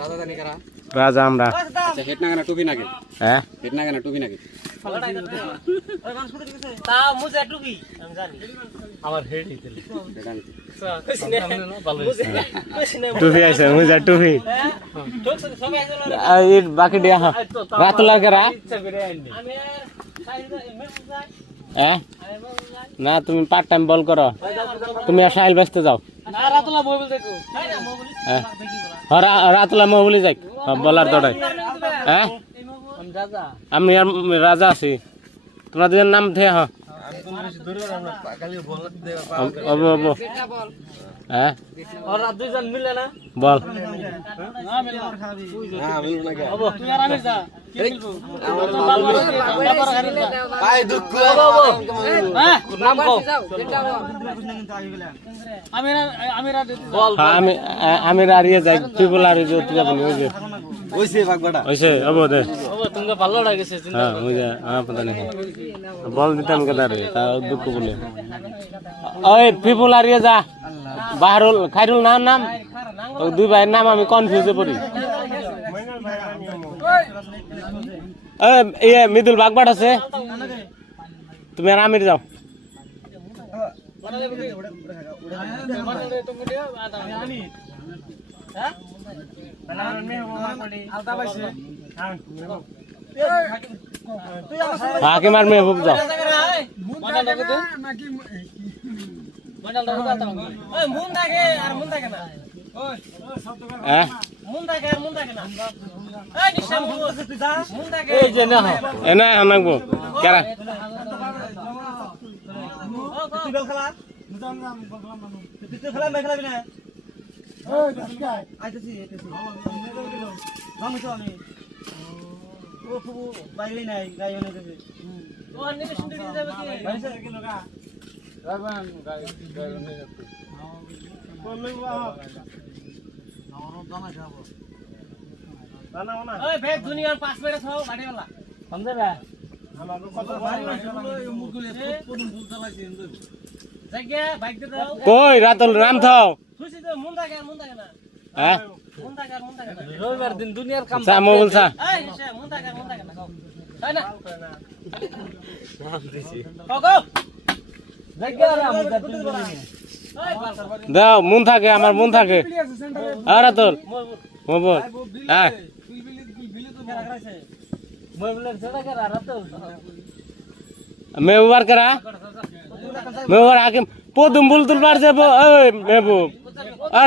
রাজা জানি কারা রাজা আমরা আচ্ছা হেড না কেন টুপি নাকি হ্যাঁ হেড না কেন টুপি নাকি তা মুজে টুপি আমি জানি আমার হেড হইছিল এটা নিতে টুপি আছে মুজা টুপি এই বাকি দিয়া রাত লাগেরা হ্যাঁ না তুমি পার্ট টাইম বল করো তুমি আর সাহিল ব্যস্ত যাও রাতুলা মোবাইল যাই বলার দৌড়াই হ্যাঁ আমি আর রাজা আছি তোমার দুজন নাম থে হ্যাঁ হ্যাঁ বল আমি হারিয়ে যাই পিপল আর ভালো লাগেছে বল দিতাম কেদারে তা দুঃখ বলে ওই পিপল হারিয়ে যা বাহারুল খাইরুল নাম দুই ভাইয়ের নাম আমি কনফিউজে পড়ি মৃদুল বাগবাট আছে তুমি আর আমির যাও হাকিম আর মেহবুব যাও নাকবো কেরা দুনিয়ার 5 মিনিট খাও গাড়িওয়ালা সমঝে না কই রাতুল রাম থাও হ্যাঁ রবিবার দিন দুনিয়ার কাম সা মোবাইল সা দাও মন থাকে আমার মন থাকে আর রাতুল মোবাইল হ্যাঁ মেহবুবার করা মেহবুবার হাকিম পদুম বুলতুল পার যাবো ওই মেহবুব আর